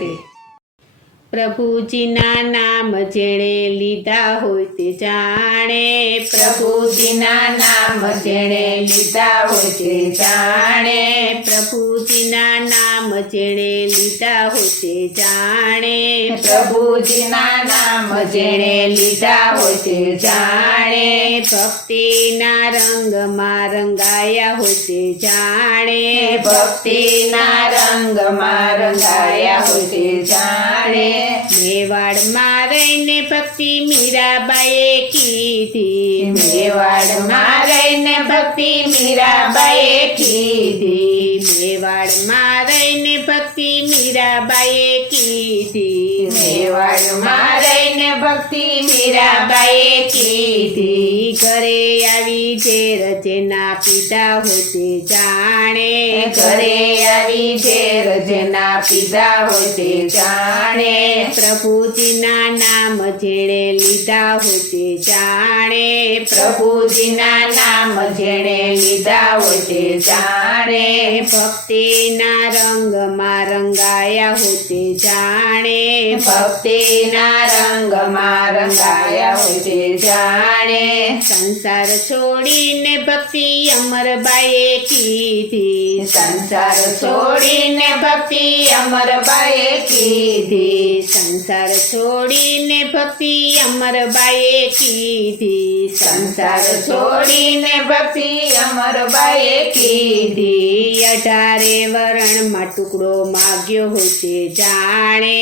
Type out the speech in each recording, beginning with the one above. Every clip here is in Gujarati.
રાધે। પ્રભુજીના નામ જેણે લીધા હોય તે જાણે, પ્રભુજીના નામ જેણે લીધા હોય તે જાણે, પ્રભુજીના નામ જેણે લીધા હોય તે જાણે, પ્રભુજીના નામ જેણે લીધા હોય તે જાણે, ભક્તિના રંગમાં રંગાયા હોય તે જાણે, ભક્તિના રંગમાં રંગાયા હોય તે જાણે, મેવાડમાં રહીને ભક્તિ મીરાબાઈએ કીધી, મેવાડમાં રહીને ભક્તિ મીરાબાઈએ કીધી, મેવાડમાં રહીને ભક્તિ મીરાબાઈએ કીધી, મેવાડમાં રહીને ભક્તિ મીરાબાઈએ કીધી, ઘરે આવી જે રજના પીધા હોય તે જાણે, ઘરે આવી જે રજના પીધા હોય તે જાણે, પ્રભુજીના નામ જેણે લીધા હોય તે જાણે, પ્રભુજીના નામ જેણે લીધા હોય તે જાણે, ભક્તિના રંગમાં રંગાયા હોય તે જાણે, ભક્તિના રંગમાં રંગાયા હોય તે જાણે, સંસાર છોડીને ભક્તિ અમરબાઈએ કીધી, સંસાર છોડીને ભક્તિ અમરબાઈએ કીધી, સંસાર છોડીને ભક્તિ અમરબાઈએ કીધી, સંસાર છોડીને ભક્તિ અમરબાઈએ કીધી, 18 વરણમાં ટુકડો માગ્યો હોય તે જાણે,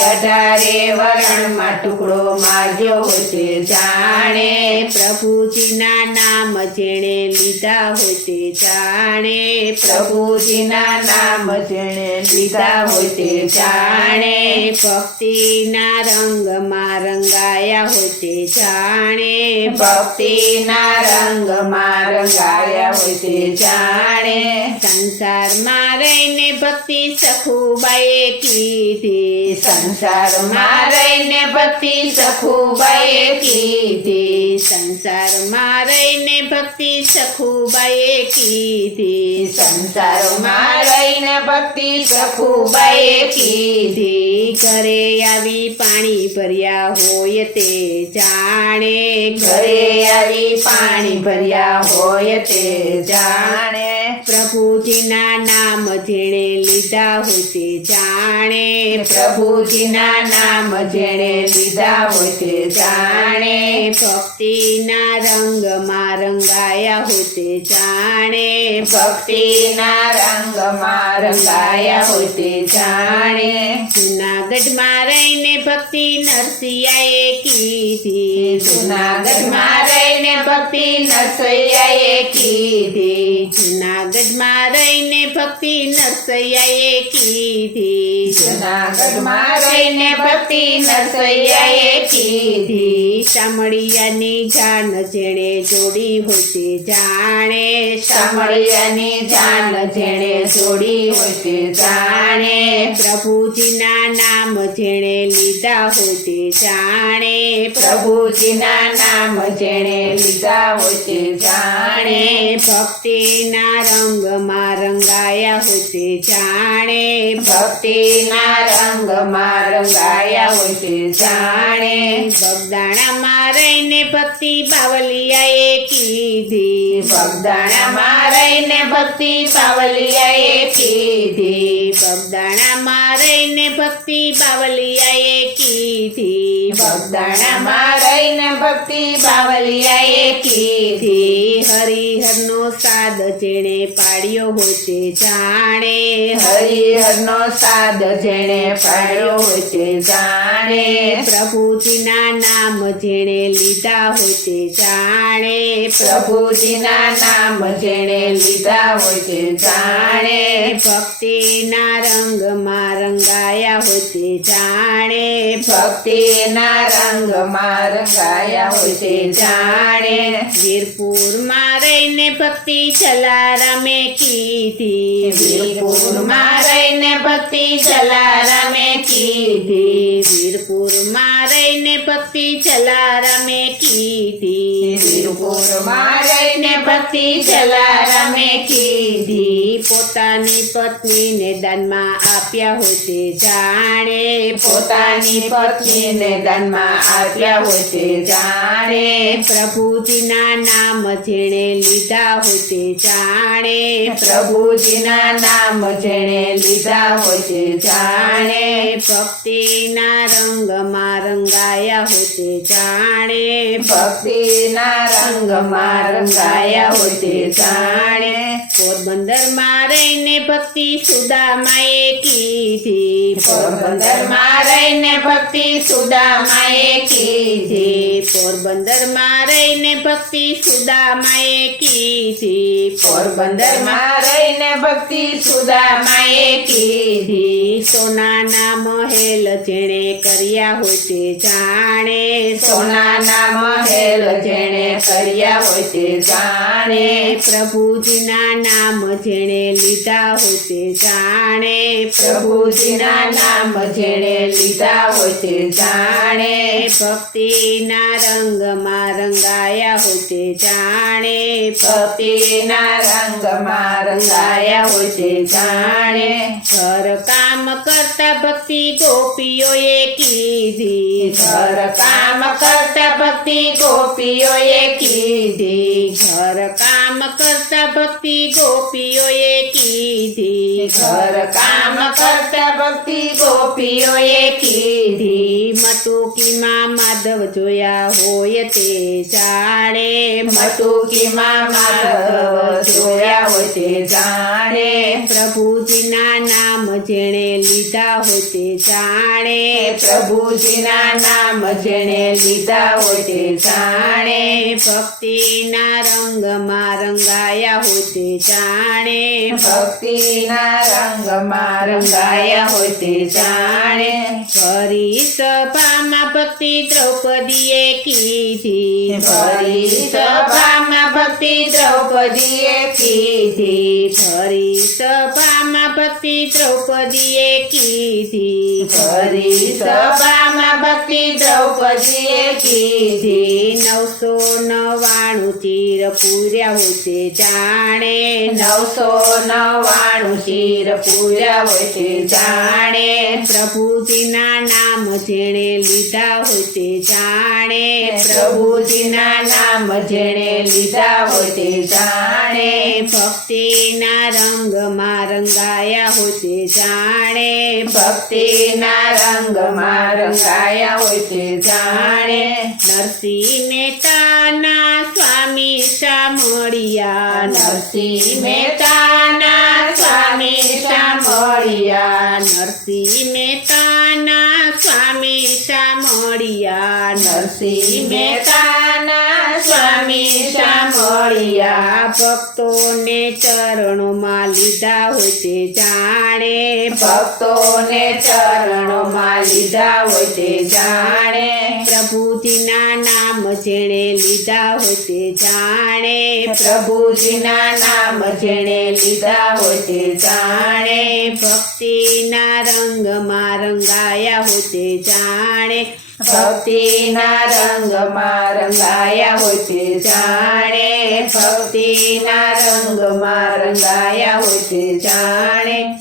18 વરણમાં ટુકડો માગ્યો હોય તે જાણે, પ્રભુજીના નામ જેણે લીધા હોય તે જાણે, પ્રભુજીના નામ જેણે લીધા હોય તે જાણે, ભક્તિના રંગમાં રંગાયા હોય તે જાણે, ભક્તિના રંગમાં રંગાયા હોય તે જાણે, સંસારમાં રહીને ભક્તિ સખુબાઈએ કીધી, સંસારમાં રહીને ભક્તિ સખુબાઈએ કીધી, સંસારમાં રહીને ભક્તિ સખુબાઈએ કીધી, સંસારમાં રહીને ભક્તિ સખુબાઈએ કીધી, ઘરે આવી પાણી ભર્યા હોય તે જાણે, ઘરે આવી પાણી ભર્યા હોય તે જાણે, પ્રભુજીના નામ જેણે લીધા હોય તે જાણે, પ્રભુજીના નામ જેણે લીધા હોય તે જાણે, ભક્તિના રંગમાં રંગાયા હોય તે જાણે, ભક્તિના રંગમાં રંગાયા હોય તે જાણે, જૂનાગઢમાં રહીને ભક્તિ નરસિંહાએ કીધી, જૂનાગઢમાં રહીને ભક્તિ નરસૈયાએ કીધી, જૂનાગઢમાં રહીને ભક્તિ નરસૈયાએ કીધી, જૂનાગઢમાં રહીને ભક્તિ નરસૈયાએ કીધી, શામળિયાની જાન જેણે જોડી હોય તે જાણે, શામળિયાની જાન જેણે જોડી હોય તે જાણે, પ્રભુજીના નામ જેણે લીધા હોય તે જાણે, પ્રભુજીના નામ જેણે લીધા હોય તે જાણે, ભક્તિના રંગમાં રંગાયા હોય તે જાણે, ભક્તિના રંગમાં રંગાયા હોય તે જાણે, બગદાણામાં રહીને ભક્તિ બાવલિયાએ કીધી, બગદાણામાં રહીને ભક્તિ બાવલિયાએ કીધી, બગદાણામાં રહીને ભક્તિ બાવલિયાએ કીધી, બગદાણામાં રહીને ભક્તિ બાવલિયાએ કીધી, હરિહરનો સાદ જેણે પાડ્યો હોય તે જાણે, હરિહરનો સાદ જેણે પાડ્યો હોય તે જાણે, પ્રભુજીના નામ જેણે લીધા હોય તે જાણે, પ્રભુજીના નામ જેણે લીધા હોય તે જાણે, ભક્તિના રંગમાં રંગાયા હોય તે જાણે, ભક્તિના રંગમાં રંગાયા હોય તે જાણે, વીરપુરમાં રહીને ભક્તિ જલારામે કીધી, વીરપુરમાં રહીને ભક્તિ જલારામે કીધી, વીરપુરમાં રહીને ભક્તિ જલારામે કીધી વીરપુરમાં રહીને ભક્તિ જલારામે કીધી પોતાની પત્નીને દાનમાં આપ્યા હોય તે જાણે પોતાની પત્નીને દાનમાં આપ્યા હોય તે જાણે પ્રભુજીના નામ જેણે લીધા હોય તે જાણે પ્રભુજીના નામ જેણે લીધા હોય તે જાણે ભક્તિના રંગમાં રંગાયા હોય તે જાણે ભક્તિના રંગમાં રંગાયા હોય તે જાણે પોરબંદરમાં રહીને ભક્તિ સુદામાએ કીધી પોરબંદરમાં રહીને ભક્તિ સુદામાએ કીધી પોરબંદરમાં રહીને ભક્તિ સુદામાએ કીધી પોરબંદરમાં રહીને ભક્તિ સુદામાએ કીધી સોનાના મહેલ જેણે કર્યા હોય તે જાણે સોનાના મહેલ જેણે કર્યા હોય તે જાણે પ્રભુજીના નામ જેણે લીધા હોય તે જાણે પ્રભુજીના નામ જેણે લીધા હોય તે જાણે ભક્તિના રંગમાં રંગાયા હોય તે જાણે ભક્તિના રંગમાં રંગાયા હોય તે જાણે ઘર કામ કરતા ભક્તિ ગોપીઓએ કીધી ઘર કામ કરતા ભક્તિ ગોપીઓએ કીધી ઘર કામ કરતા ભક્તિ ગોપીઓએ કીધી ઘર કામ કરતા ભક્તિ ગોપીઓએ કીધી મટુકીમાં માધવ જોયા હોય તે જાણે મટુકીમાં માધવ જોયા હોય તે જાણે પ્રભુજીના નામ જેણે લીધા હોય તે જાણે પ્રભુજીના નામ જેણે લીધા હોય તે જાણે ભક્તિના રંગમાં રંગાયા હોય તે જાણે ભક્તિના રંગમાં રંગાયા હોય તે જાણે ભરી સભામાં ભક્તિ દ્રૌપદીએ કીધી ભરી સભામાં ભક્તિ દ્રૌપદીએ કીધી ભરી સભામાં ભક્તિ દ્રૌપદીએ કીધી ભરી સભામાં ભક્તિ દ્રૌપદીએ કીધી 999 ચીર પૂર્યા હોય તે જાણે 999 ચીર પૂર્યા હોય તે જાણે પ્રભુજીના નામ જેણે લીધા હોય તે જાણે પ્રભુજીના નામ જેણે લીધા હોય તે જાણે ભક્તિના રંગમાં રંગાયા હોય તે જાણે ભક્તિના રંગમાં રંગાયા હોય તે જાણે નરસિંહ મહેતાના સ્વામી સામળિયા નરસિંહ મહેતાના સ્વામી સામળિયા નરસિંહ મહેતાના સ્વામી સામળિયા નરસિંહ મહેતાના સ્વામી સામળિયા ભક્તોને ચરણોમાં લીધા હોય તે જાણે ભક્તોને ચરણોમાં લીધા હોય તે જાણે પ્રભુજીના નામ જેણે લીધા હોય તે જાણે પ્રભુજીના નામ જેણે લીધા હોય તે જાણે ભક્તિના રંગમાં રંગાયા હોય તે જાણે ભક્તિના રંગમાં રંગાયા હોય તે જાણે ભક્તિના રંગમાં રંગાયા હોય તે જાણે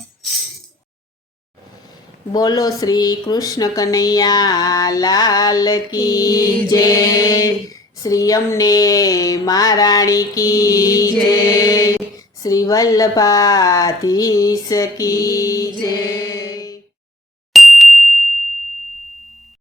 બોલો શ્રી કૃષ્ણ કનૈયા લાલ કી જય શ્રી અમને મહારાણી કી જય શ્રી વલ્લભાધીશ કી જય